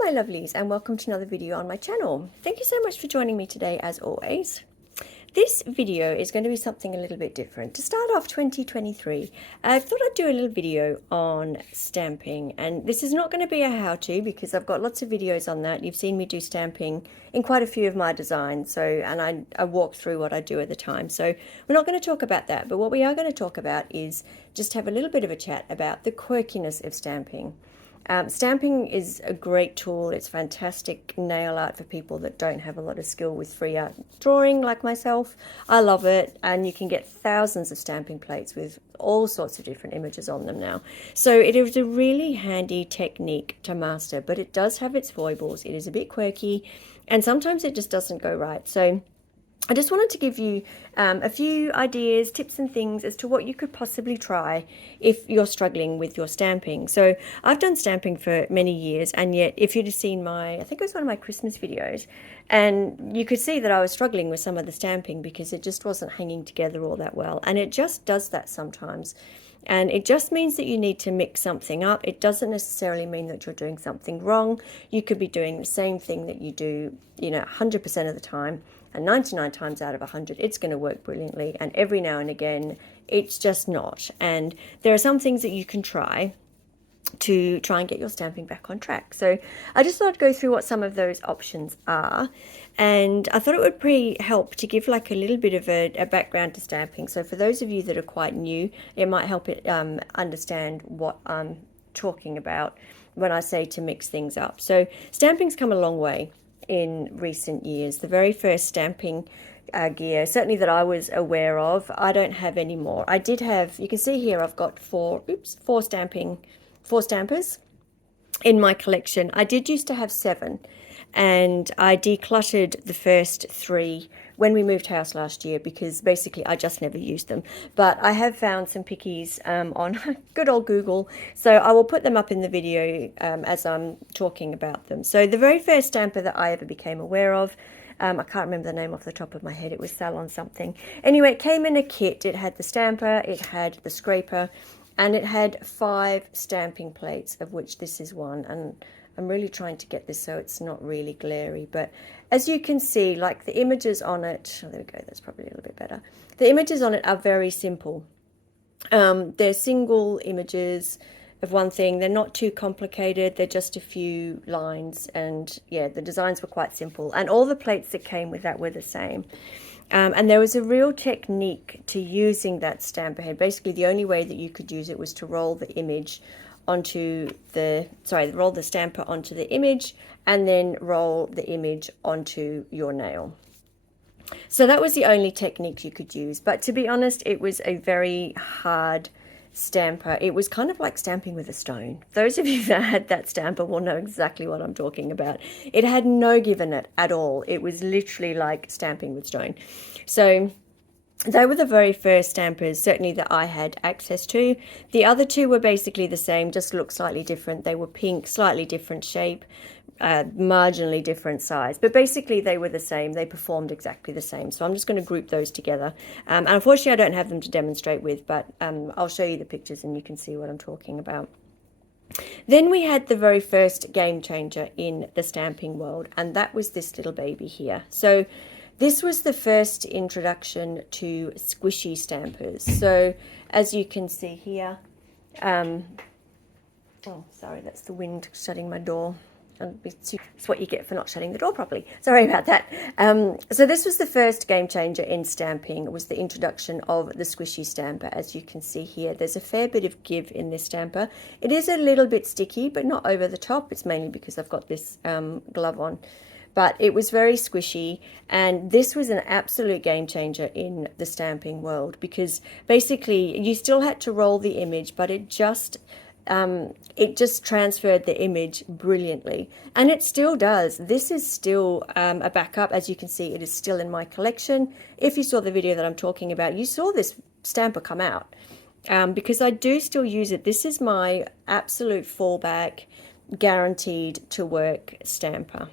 my lovelies, and welcome to another video on my channel. Thank you so much for joining me today as always. This video is going to be something a little bit different. To start off 2023, I thought I'd do a little video on stamping, and this is not going to be a how-to because I've got lots of videos on that. You've seen me do stamping in quite a few of my designs, and I walk through what I do at the time. So we're not going to talk about that, but what we are going to talk about is just have a little bit of a chat about the quirkiness of stamping. Stamping is a great tool. It's fantastic nail art for people that don't have a lot of skill with free art drawing like myself. I love it, and you can get thousands of stamping plates with all sorts of different images on them now. So it is a really handy technique to master, but it does have its foibles. It is a bit quirky, and sometimes it just doesn't go right. So I just wanted to give you a few ideas, tips and things as to what you could possibly try if you're struggling with your stamping. So I've done stamping for many years, and yet if you'd have seen I think it was one of my Christmas videos, and you could see that I was struggling with some of the stamping because it just wasn't hanging together all that well. And it just does that sometimes. And it just means that you need to mix something up. It doesn't necessarily mean that you're doing something wrong. You could be doing the same thing that you do, 100% of the time, and 99 times out of 100, it's going to work brilliantly. And every now and again, it's just not. And there are some things that you can try to try and get your stamping back on track. So I just thought I'd go through what some of those options are, and I thought it would pretty help to give like a little bit of a background to stamping. So for those of you that are quite new, it might help it understand what I'm talking about when I say to mix things up. So stamping's come a long way in recent years. The very first stamping gear, certainly that I was aware of, I don't have anymore. I did have, you can see here, I've got four stampers in my collection. I did used to have 7, and I decluttered the first 3 when we moved house last year because basically I just never used them. But I have found some pickies on good old Google, so I will put them up in the video as I'm talking about them. So the very first stamper that I ever became aware of, I can't remember the name off the top of my head, it was Salon something. Anyway, it came in a kit. It had the stamper, it had the scraper, and it had 5 stamping plates, of which this is one. And I'm really trying to get this so it's not really glary. But as you can see, like the images on it, oh, there we go, that's probably a little bit better. The images on it are very simple. They're single images of one thing. They're not too complicated. They're just a few lines. And yeah, the designs were quite simple. And all the plates that came with that were the same. And there was a real technique to using that stamper head. Basically, the only way that you could use it was to roll the image onto roll the stamper onto the image and then roll the image onto your nail. So that was the only technique you could use. But to be honest, it was a very hard stamper. It was kind of like stamping with a stone. Those of you that had that stamper will know exactly what I'm talking about. It had no give in it at all. It was literally like stamping with stone. So they were the very first stampers, certainly that I had access to. The other 2 were basically the same, just looked slightly different. They were pink, slightly different shape, marginally different size, but basically they were the same. They performed exactly the same. So I'm just going to group those together. And unfortunately, I don't have them to demonstrate with, but I'll show you the pictures and you can see what I'm talking about. Then we had the very first game changer in the stamping world, and that was this little baby here. So this was the first introduction to squishy stampers. So as you can see here, oh, sorry, that's the wind shutting my door. It's what you get for not shutting the door properly. Sorry about that. So this was the first game changer in stamping. It was the introduction of the squishy stamper. As you can see here, there's a fair bit of give in this stamper. It is a little bit sticky, but not over the top. It's mainly because I've got this glove on. But it was very squishy, and this was an absolute game changer in the stamping world because basically you still had to roll the image, but it just transferred the image brilliantly, and it still does. This is still a backup. As you can see, it is still in my collection. If you saw the video that I'm talking about, you saw this stamper come out because I do still use it. This is my absolute fallback, guaranteed to work stamper.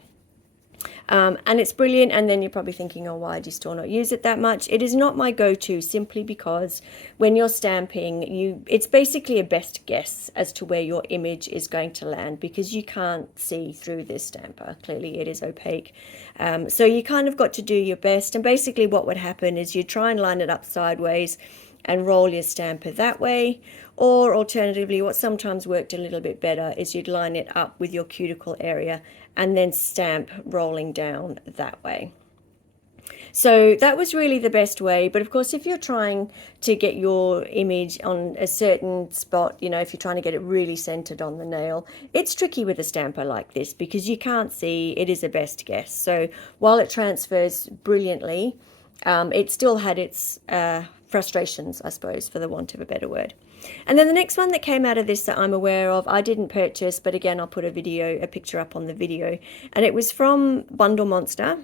And it's brilliant. And then you're probably thinking, oh, why do you still not use it that much? It is not my go-to, simply because when you're stamping, it's basically a best guess as to where your image is going to land, because you can't see through this stamper. Clearly it is opaque. So you kind of got to do your best. And basically what would happen is you try and line it up sideways and roll your stamper that way. Or alternatively, what sometimes worked a little bit better is you'd line it up with your cuticle area and then stamp rolling down that way. So that was really the best way. But of course, if you're trying to get your image on a certain spot, you know, if you're trying to get it really centered on the nail, it's tricky with a stamper like this because you can't see. It is a best guess. So while it transfers brilliantly, it still had its frustrations, I suppose, for the want of a better word. And then the next one that came out of this that I'm aware of, I didn't purchase, but again, I'll put a picture up on the video. And it was from Bundle Monster,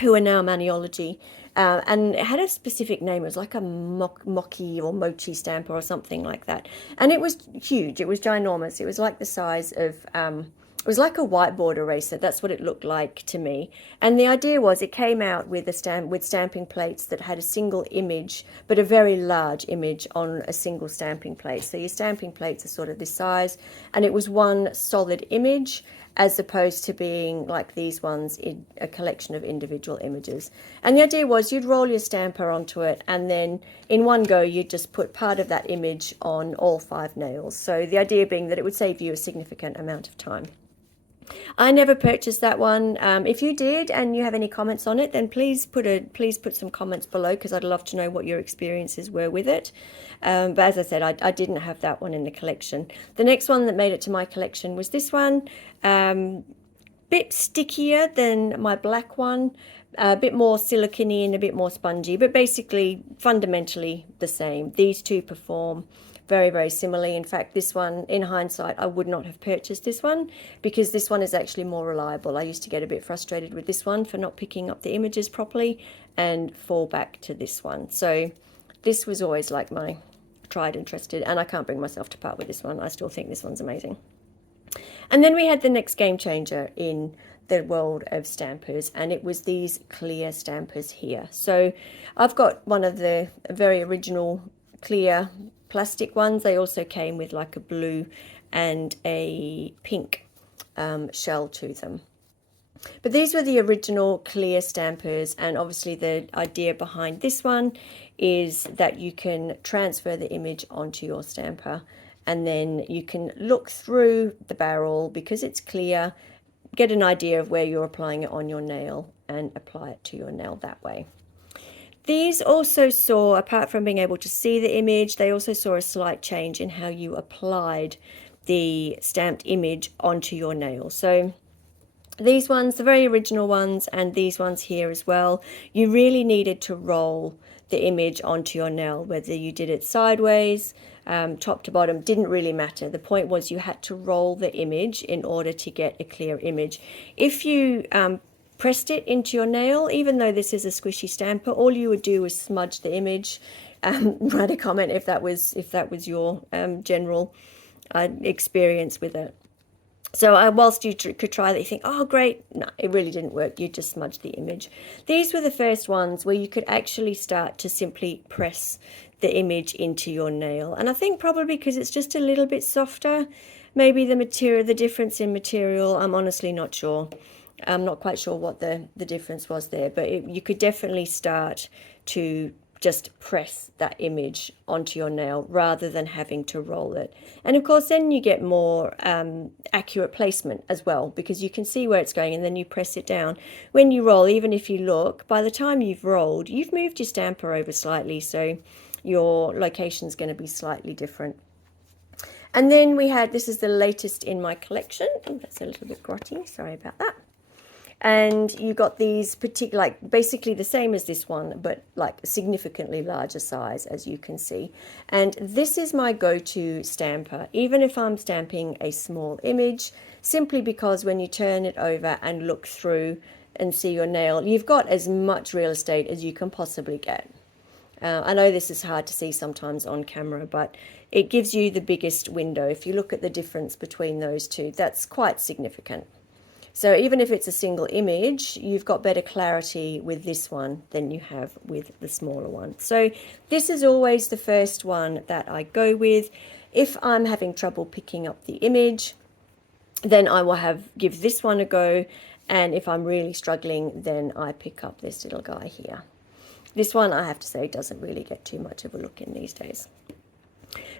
who are now Maniology. And it had a specific name. It was like a mochi or mochi stamper or something like that. And it was huge. It was ginormous. It was like the size of... it was like a whiteboard eraser. That's what it looked like to me. And the idea was it came out with stamping plates that had a single image, but a very large image on a single stamping plate. So your stamping plates are sort of this size, and it was one solid image, as opposed to being like these ones in a collection of individual images. And the idea was you'd roll your stamper onto it, and then in one go you'd just put part of that image on all 5 nails. So the idea being that it would save you a significant amount of time. I never purchased that one. If you did and you have any comments on it, then please put some comments below, because I'd love to know what your experiences were with it. But as I said, I didn't have that one in the collection. The next one that made it to my collection was this one. Bit stickier than my black one, a bit more silicone and a bit more spongy, but basically fundamentally the same. These two perform very, very similarly. In fact, this one, in hindsight, I would not have purchased this one, because this one is actually more reliable. I used to get a bit frustrated with this one for not picking up the images properly and fall back to this one. So this was always like my tried and trusted, and I can't bring myself to part with this one. I still think this one's amazing. And then we had the next game changer in the world of stampers, and it was these clear stampers here. So I've got one of the very original clear plastic ones. They also came with like a blue and a pink shell to them. But these were the original clear stampers, and obviously the idea behind this one is that you can transfer the image onto your stamper, and then you can look through the barrel because it's clear, get an idea of where you're applying it on your nail and apply it to your nail that way. These also saw, apart from being able to see the image, they also saw a slight change in how you applied the stamped image onto your nail. So these ones, the very original ones, and these ones here as well, you really needed to roll the image onto your nail, whether you did it sideways, top to bottom, didn't really matter. The point was you had to roll the image in order to get a clear image. If you pressed it into your nail, even though this is a squishy stamper, all you would do was smudge the image. Write a comment if that was your general experience with it. So whilst you could try that, you think, oh great, no, it really didn't work. You just smudged the image. These were the first ones where you could actually start to simply press the image into your nail. And I think probably because it's just a little bit softer, maybe the difference in material, I'm honestly not sure. I'm not quite sure what the difference was there, but you could definitely start to just press that image onto your nail rather than having to roll it. And of course then you get more accurate placement as well, because you can see where it's going and then you press it down. When you roll, even if you look, by the time you've rolled, you've moved your stamper over slightly, so your location's going to be slightly different. And then we had, this is the latest in my collection. Oh, that's a little bit grotty, sorry about that. And you got these particular, like basically the same as this one, but like significantly larger size, as you can see. And this is my go-to stamper, even if I'm stamping a small image, simply because when you turn it over and look through and see your nail, you've got as much real estate as you can possibly get. I know this is hard to see sometimes on camera, but it gives you the biggest window. If you look at the difference between those two, that's quite significant. So even if it's a single image, you've got better clarity with this one than you have with the smaller one. So this is always the first one that I go with. If I'm having trouble picking up the image, then I will give this one a go. And if I'm really struggling, then I pick up this little guy here. This one, I have to say, doesn't really get too much of a look in these days.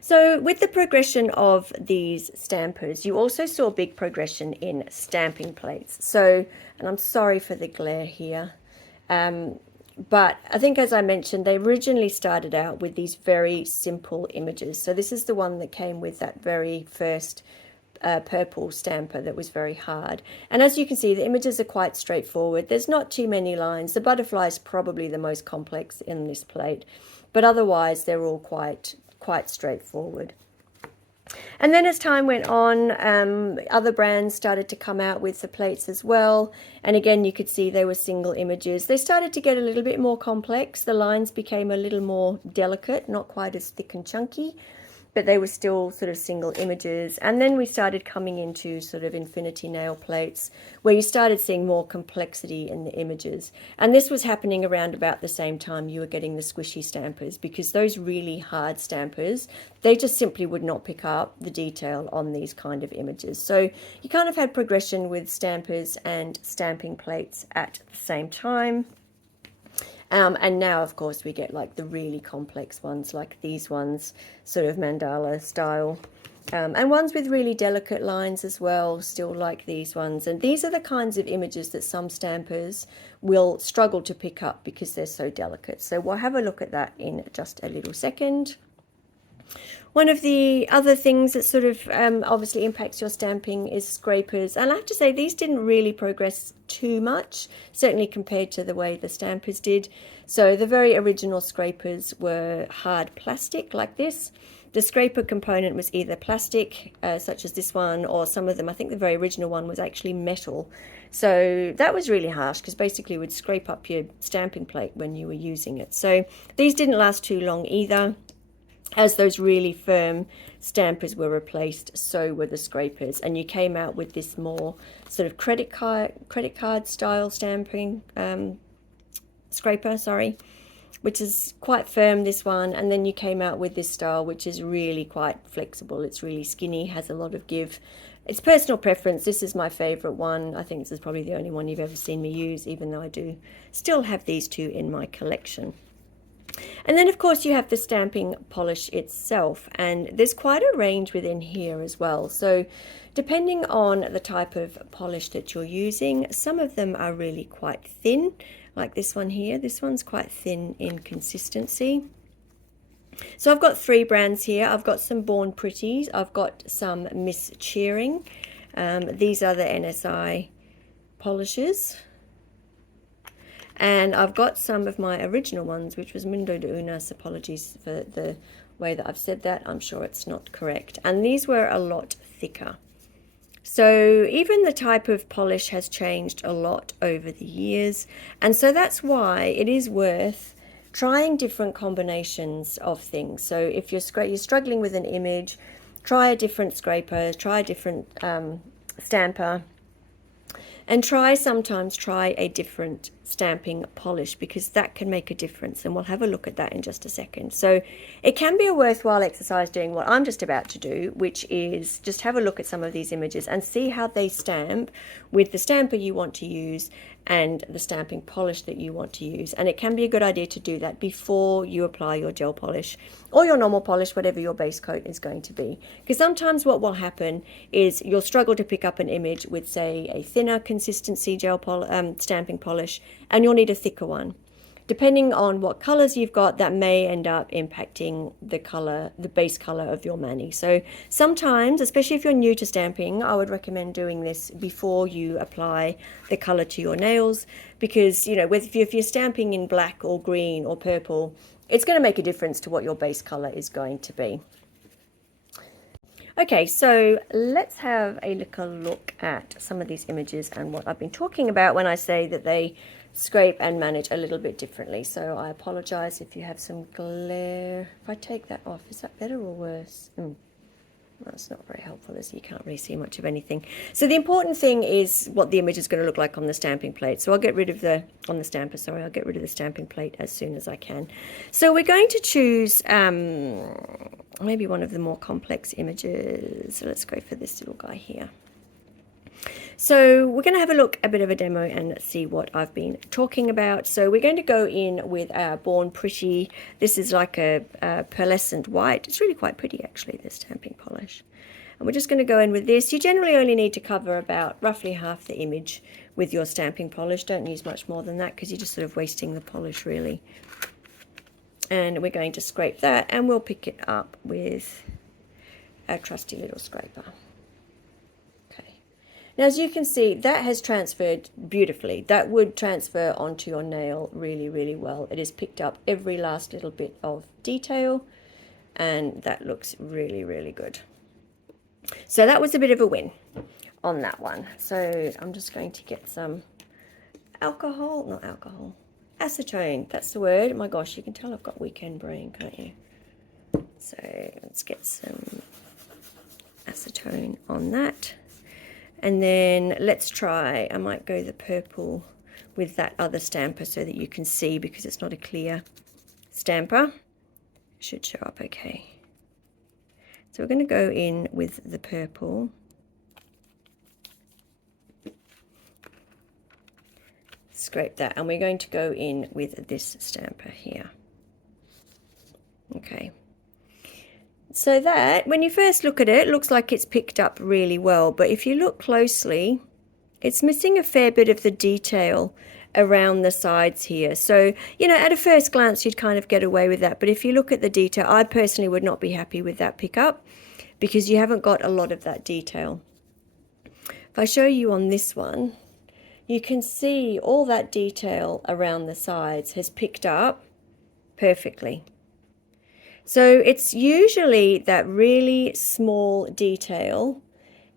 So with the progression of these stampers, you also saw big progression in stamping plates. So, and I'm sorry for the glare here, but I think, as I mentioned, they originally started out with these very simple images. So this is the one that came with that very first purple stamper that was very hard. And as you can see, the images are quite straightforward. There's not too many lines. The butterfly is probably the most complex in this plate, but otherwise they're all quite straightforward. And then as time went on, other brands started to come out with the plates as well. And again, you could see they were single images. They started to get a little bit more complex. The lines became a little more delicate, not quite as thick and chunky, but they were still sort of single images. And then we started coming into sort of infinity nail plates, where you started seeing more complexity in the images. And this was happening around about the same time you were getting the squishy stampers, because those really hard stampers, they just simply would not pick up the detail on these kind of images. So you kind of had progression with stampers and stamping plates at the same time. And now, of course, we get like the really complex ones, like these ones, sort of mandala style. And ones with really delicate lines as well, still like these ones. And these are the kinds of images that some stampers will struggle to pick up because they're so delicate. So we'll have a look at that in just a little second. One of the other things that sort of obviously impacts your stamping is scrapers. And I have to say, these didn't really progress too much, certainly compared to the way the stampers did. So the very original scrapers were hard plastic like this. The scraper component was either plastic, such as this one, or some of them, I think the very original one was actually metal. So that was really harsh, because basically it would scrape up your stamping plate when you were using it. So these didn't last too long either. As those really firm stampers were replaced, so were the scrapers, and you came out with this more sort of credit card style stamping scraper, which is quite firm, this one. And then you came out with this style, which is really quite flexible. It's really skinny, has a lot of give. It's personal preference. This is my favorite one. I think this is probably the only one you've ever seen me use, even though I do still have these two in my collection. And then, of course, you have the stamping polish itself, and there's quite a range within here as well. So depending on the type of polish that you're using, some of them are really quite thin, like this one here. This one's quite thin in consistency. So I've got three brands here. I've got some Born Pretties. I've got some Miss Cheering. These are the NSI polishes. And I've got some of my original ones, which was Mundo de Unas. Apologies for the way that I've said that. I'm sure it's not correct. And these were a lot thicker. So even the type of polish has changed a lot over the years. And so that's why it is worth trying different combinations of things. So if you're struggling with an image, try a different scraper, try a different stamper. And sometimes try a different stamping polish, because that can make a difference. And we'll have a look at that in just a second. So it can be a worthwhile exercise doing what I'm just about to do, which is just have a look at some of these images and see how they stamp with the stamper you want to use and the stamping polish that you want to use. And it can be a good idea to do that before you apply your gel polish or your normal polish, whatever your base coat is going to be. Because sometimes what will happen is you'll struggle to pick up an image with, say, a thinner consistency stamping polish, and you'll need a thicker one. Depending on what colors you've got, that may end up impacting the base color of your mani. So sometimes, especially if you're new to stamping, I would recommend doing this before you apply the color to your nails, because, you know, if you're stamping in black or green or purple, it's going to make a difference to what your base color is going to be. Okay, so let's have a little look at some of these images and what I've been talking about when I say that they scrape and manage a little bit differently. So I apologize if you have some glare. If I take that off, is that better or worse? That's not very helpful, as you can't really see much of anything. So the important thing is what the image is going to look like on the stamping plate. So I'll get rid of the, on the stamper, sorry, I'll get rid of the stamping plate as soon as I can. So we're going to choose maybe one of the more complex images. So let's go for this little guy here. So we're going to have a bit of a demo and see what I've been talking about. So we're going to go in with our Born Pretty. This is like a pearlescent white. It's really quite pretty, actually, this stamping polish. And we're just going to go in with this. You generally only need to cover about roughly half the image with your stamping polish. Don't use much more than that because you're just sort of wasting the polish, really. And we're going to scrape that, and we'll pick it up with our trusty little scraper. Now, as you can see, that has transferred beautifully. That would transfer onto your nail really, really well. It has picked up every last little bit of detail, and that looks really, really good. So that was a bit of a win on that one. So I'm just going to get some acetone. That's the word. My gosh, you can tell I've got weekend brain, can't you? So let's get some acetone on that. And then let's try, I might go the purple with that other stamper so that you can see, because it's not a clear stamper. It should show up okay. So we're going to go in with the purple. Scrape that, and we're going to go in with this stamper here. Okay. So that, when you first look at it, it looks like it's picked up really well. But if you look closely, it's missing a fair bit of the detail around the sides here. So, you know, at a first glance, you'd kind of get away with that. But if you look at the detail, I personally would not be happy with that pickup because you haven't got a lot of that detail. If I show you on this one, you can see all that detail around the sides has picked up perfectly. So it's usually that really small detail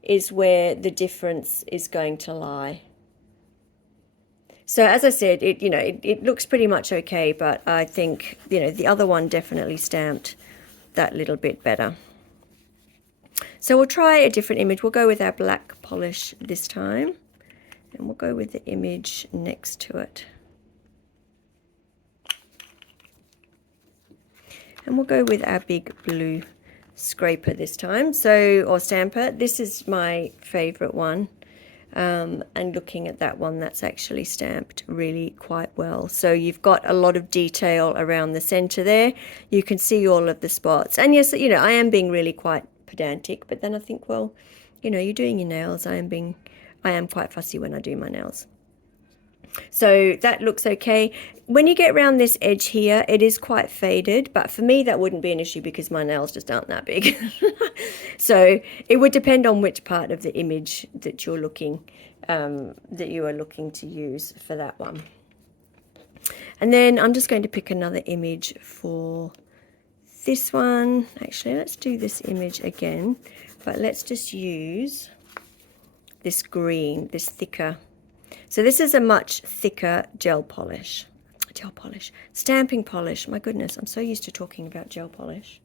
is where the difference is going to lie. So as I said, it looks pretty much okay, but I think, the other one definitely stamped that little bit better. So we'll try a different image. We'll go with our black polish this time, and we'll go with the image next to it. And we'll go with our big blue scraper this time, or stamper. This is my favorite one. And looking at that one, that's actually stamped really quite well. So you've got a lot of detail around the center there. You can see all of the spots. And yes, I am being really quite pedantic, but then I think, well, you're doing your nails. I am quite fussy when I do my nails. So that looks okay. When you get around this edge here, it is quite faded, but for me that wouldn't be an issue because my nails just aren't that big. So it would depend on which part of the image that you're looking, that you are looking to use for that one. And then I'm just going to pick another image for this one. Actually, let's do this image again, but let's just use this green, this thicker. So this is a much thicker stamping polish. My goodness, I'm so used to talking about gel polish.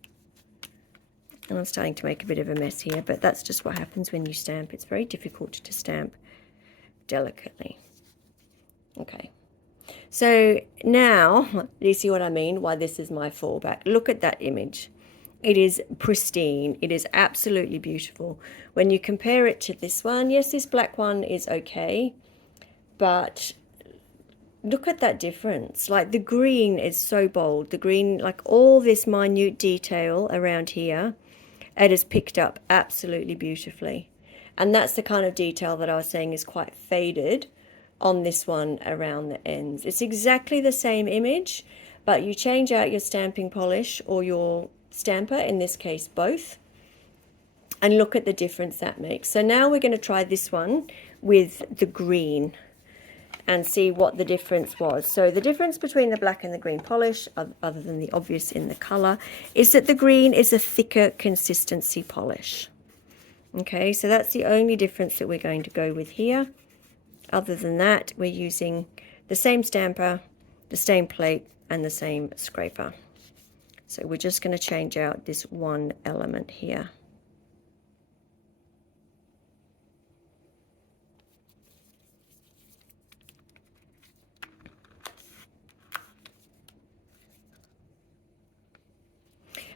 And I'm starting to make a bit of a mess here, but that's just what happens when you stamp. It's very difficult to stamp delicately. Okay. So now, do you see what I mean? Why this is my fallback. Look at that image. It is pristine. It is absolutely beautiful. When you compare it to this one, yes, this black one is okay, but look at that difference. Like the green is so bold. The green, like all this minute detail around here, it is picked up absolutely beautifully. And that's the kind of detail that I was saying is quite faded on this one around the ends. It's exactly the same image, but you change out your stamping polish or your stamper, in this case both, and look at the difference that makes. So now we're going to try this one with the green and see what the difference was. So the difference between the black and the green polish, other than the obvious in the color, is that the green is a thicker consistency polish. Okay, so that's the only difference that we're going to go with here. Other than that, we're using the same stamper, the same plate, and the same scraper. So we're just going to change out this one element here.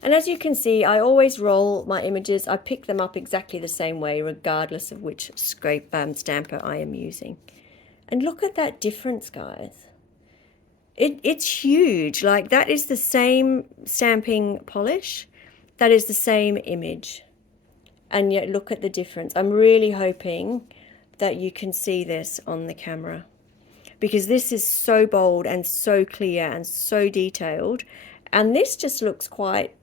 And as you can see, I always roll my images. I pick them up exactly the same way, regardless of which stamper I am using. And look at that difference, guys. It's huge. Like, that is the same stamping polish. That is the same image. And yet look at the difference. I'm really hoping that you can see this on the camera, because this is so bold and so clear and so detailed. And this just looks quite,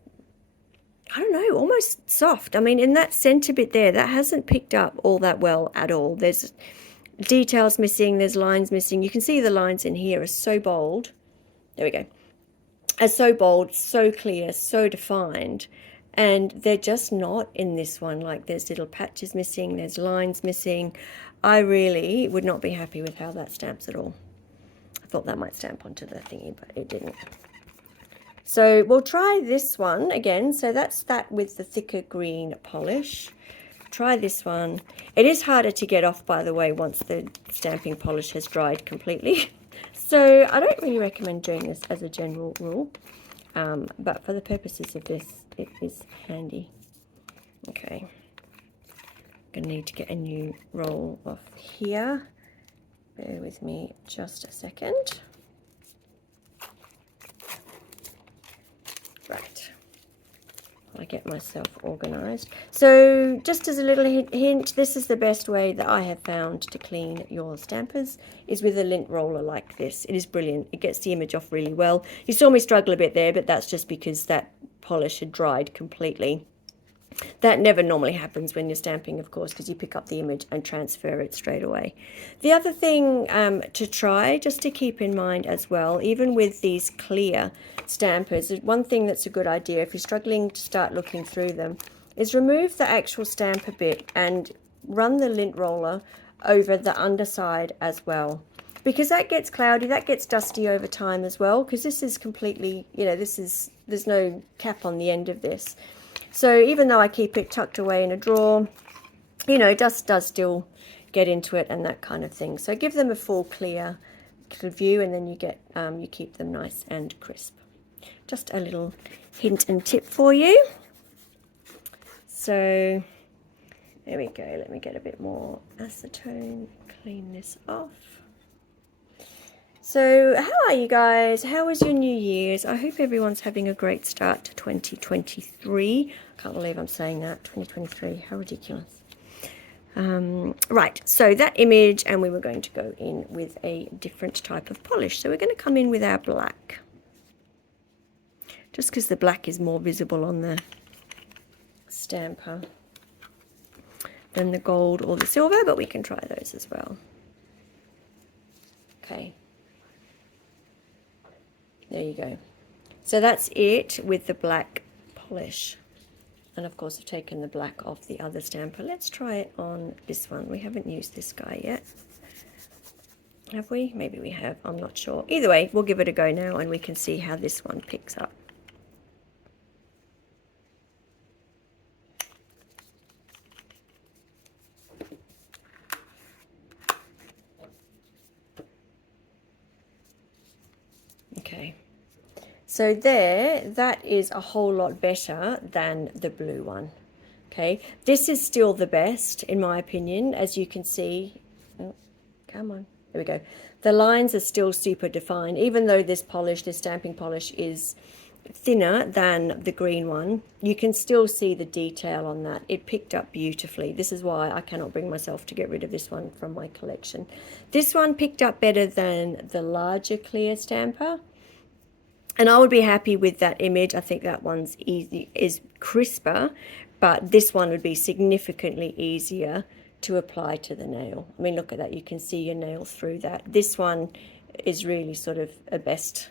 I don't know, almost soft. I mean, in that center bit there, that hasn't picked up all that well at all. There's details missing, there's lines missing. You can see the lines in here are so bold. There we go. Are so bold, so clear, so defined. And they're just not in this one. Like, there's little patches missing, there's lines missing. I really would not be happy with how that stamps at all. I thought that might stamp onto the thingy, but it didn't. So we'll try this one again. So that's that with the thicker green polish. Try this one. It is harder to get off, by the way, once the stamping polish has dried completely. So I don't really recommend doing this as a general rule, but for the purposes of this, it is handy. Okay, I'm going to need to get a new roll off here. Bear with me just a second. Right, I get myself organized. So just as a little hint, this is the best way that I have found to clean your stampers, is with a lint roller like this. It is brilliant. It gets the image off really well. You saw me struggle a bit there, but that's just because that polish had dried completely. That never normally happens when you're stamping, of course, because you pick up the image and transfer it straight away. The other thing to try, just to keep in mind as well, even with these clear stampers, one thing that's a good idea if you're struggling to start looking through them is remove the actual stamper bit and run the lint roller over the underside as well, because that gets cloudy, that gets dusty over time as well, because this is completely, you know, there's no cap on the end of this. So even though I keep it tucked away in a drawer, you know, dust does still get into it and that kind of thing. So give them a full clear view, and then you get you keep them nice and crisp. Just a little hint and tip for you. So there we go. Let me get a bit more acetone, clean this off. So how are you guys? How was your New Year's? I hope everyone's having a great start to 2023. Can't believe I'm saying that, 2023. How ridiculous. Right, so that image, and we were going to go in with a different type of polish. So we're going to come in with our black, just because the black is more visible on the stamper than the gold or the silver, but we can try those as well. Okay. There you go. So that's it with the black polish. And of course I've taken the black off the other stamper. Let's try it on this one. We haven't used this guy yet. Have we? Maybe we have. I'm not sure. Either way, we'll give it a go now and we can see how this one picks up. Okay. So there, that is a whole lot better than the blue one. Okay, this is still the best in my opinion, as you can see. Oh, come on, there we go. The lines are still super defined, even though this polish, this stamping polish, is thinner than the green one. You can still see the detail on that. It picked up beautifully. This is why I cannot bring myself to get rid of this one from my collection. This one picked up better than the larger clear stamper. And I would be happy with that image. I think that one's is crisper, but this one would be significantly easier to apply to the nail. I mean, look at that. You can see your nail through that. This one is really sort of a best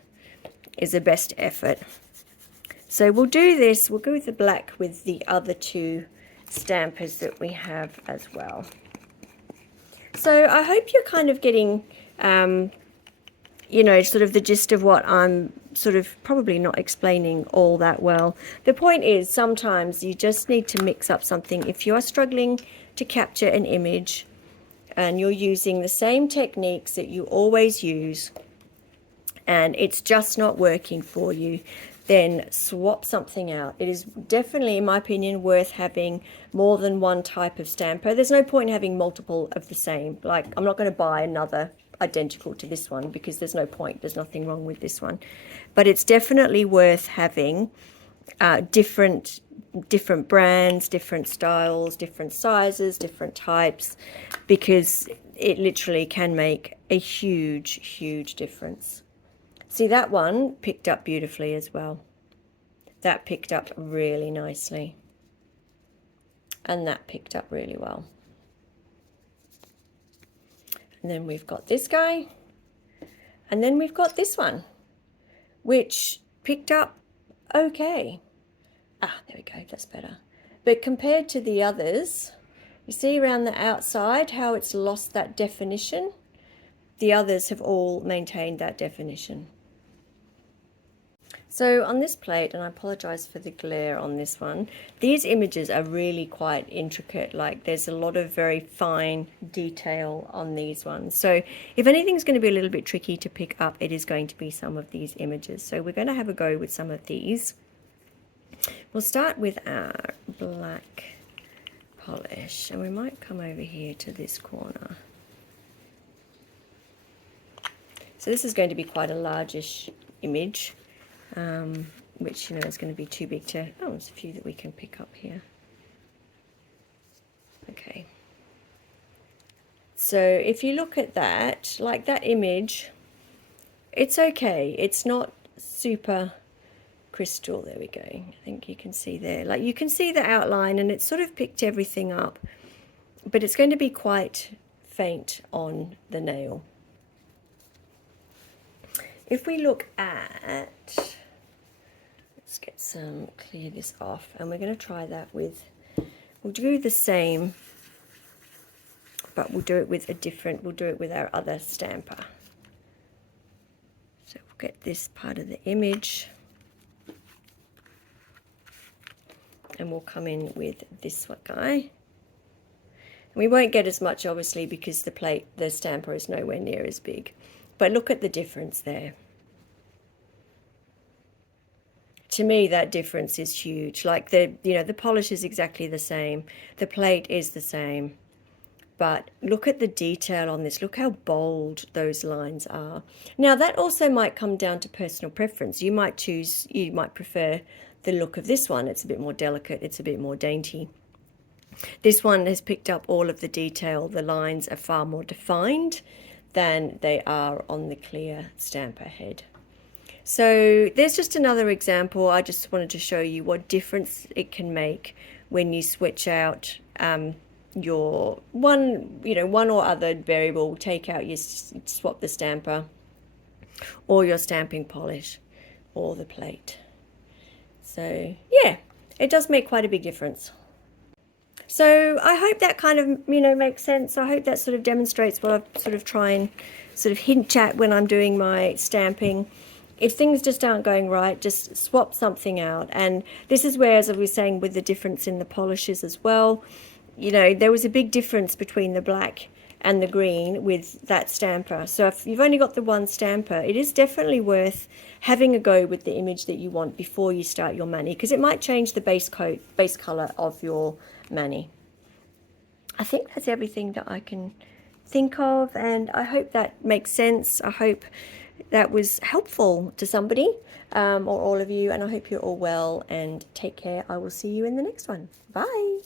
effort. So we'll do this. We'll go with the black with the other two stampers that we have as well. So I hope you're kind of getting you know, sort of the gist of what I'm sort of probably not explaining all that well. The point is, sometimes you just need to mix up something. If you are struggling to capture an image and you're using the same techniques that you always use and it's just not working for you, then swap something out. It is definitely, in my opinion, worth having more than one type of stamper. There's no point in having multiple of the same. Like, I'm not going to buy another identical to this one because there's no point. There's nothing wrong with this one. But it's definitely worth having different brands, different styles, different sizes, different types, because it literally can make a huge difference. See, that one picked up beautifully as well. That picked up really nicely. And that picked up really well. And then we've got this guy. And then we've got this one, which picked up okay. Ah, there we go, that's better. But compared to the others, you see around the outside how it's lost that definition? The others have all maintained that definition. So on this plate, and I apologize for the glare on this one, these images are really quite intricate. Like, there's a lot of very fine detail on these ones. So if anything's going to be a little bit tricky to pick up, it is going to be some of these images. So we're going to have a go with some of these. We'll start with our black polish, and we might come over here to this corner. So this is going to be quite a largish image. Which, you know, is going to be too big to... Oh, there's a few that we can pick up here. Okay. So if you look at that, like that image, it's okay. It's not super crystal. There we go. I think you can see there. Like, you can see the outline, and it's sort of picked everything up. But it's going to be quite faint on the nail. If we look at... Let's get some, clear this off, and we're going to try that with, we'll do the same, but we'll do it with a different, we'll do it with our other stamper. So we'll get this part of the image, and we'll come in with this one guy. We won't get as much, obviously, because the plate, the stamper is nowhere near as big, but look at the difference there. To me, that difference is huge. Like, the, you know, the polish is exactly the same. The plate is the same. But look at the detail on this. Look how bold those lines are. Now, that also might come down to personal preference. You might choose, you might prefer the look of this one. It's a bit more delicate. It's a bit more dainty. This one has picked up all of the detail. The lines are far more defined than they are on the clear stamper head. So there's just another example. I just wanted to show you what difference it can make when you switch out your one or other variable. Take out your, swap the stamper, or your stamping polish, or the plate. So yeah, it does make quite a big difference. So I hope that kind of, you know, makes sense. I hope that sort of demonstrates what I sort of try and sort of hint at when I'm doing my stamping. If things just aren't going right, just swap something out. And this is where, as I was saying, with the difference in the polishes as well, you know, there was a big difference between the black and the green with that stamper. So if you've only got the one stamper, it is definitely worth having a go with the image that you want before you start your mani, because it might change the base color of your mani. I think that's everything that I can think of, and I hope that makes sense. I hope that was helpful to somebody, or all of you, and I hope you're all well, and take care. I will see you in the next one. Bye.